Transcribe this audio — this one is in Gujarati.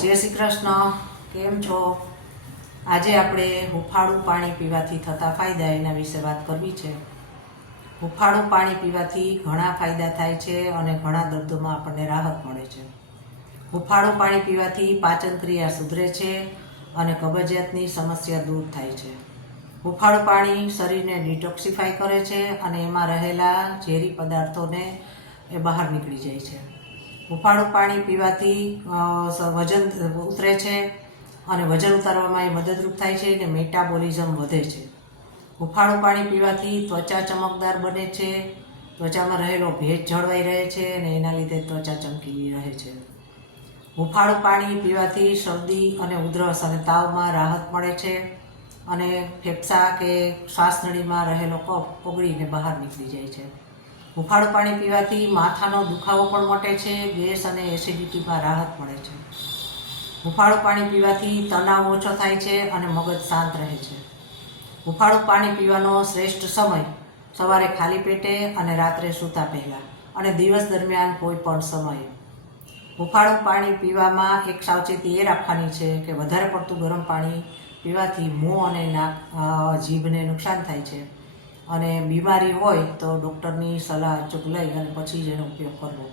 જય શ્રી કૃષ્ણ. કેમ છો? આજે આપણે હુંફાળું પાણી પીવાથી થતા ફાયદા એના વિશે વાત કરવી છે. હુંફાળું પાણી પીવાથી ઘણા ફાયદા થાય છે અને ઘણા દર્દોમાં આપણને રાહત મળે છે. હુંફાળું પાણી પીવાથી પાચન ક્રિયા સુધરે છે અને કબજિયાતની સમસ્યા દૂર થાય છે. હુંફાળું પાણી શરીરને ડિટોક્સિફાય કરે છે અને એમાં રહેલા ઝેરી પદાર્થોને એ બહાર નીકળી જાય છે. હુંફાળું પાણી પીવાથી વજન ઉતરે છે અને વજન ઉતારવામાં એ મદદરૂપ થાય છે અને મેટાબોલિઝમ વધે છે. હુંફાળું પાણી પીવાથી ત્વચા ચમકદાર બને છે, ત્વચામાં રહેલો ભેજ જળવાઈ રહે છે અને એના લીધે ત્વચા ચમકીલી રહે છે. હુંફાળું પાણી પીવાથી શરદી અને ઉધરસ અને તાવમાં રાહત મળે છે અને ફેફસા કે શ્વાસનળીમાં રહેલો કફ ઓગળીને બહાર નીકળી જાય છે. હુંફાળું પાણી પીવાથી માથાનો દુખાવો પણ મટે છે, ગેસ અને એસિડિટીમાં રાહત મળે છે. હુંફાળું પાણી પીવાથી તણાવ ઓછો થાય છે અને મગજ શાંત રહે છે. હુંફાળું પાણી પીવાનો શ્રેષ્ઠ સમય સવારે ખાલી પેટે અને રાત્રે સૂતા પહેલાં અને દિવસ દરમિયાન કોઈ પણ સમયે. હુંફાળું પાણી પીવામાં એક સાવચેતી એ રાખવાની છે કે વધારે પડતું ગરમ પાણી પીવાથી મોં અને નાક જીભને નુકસાન થાય છે અને બીમારી હોય તો ડૉક્ટરની સલાહ અચૂક લઈ અને પછી જ એનો ઉપયોગ કરવો.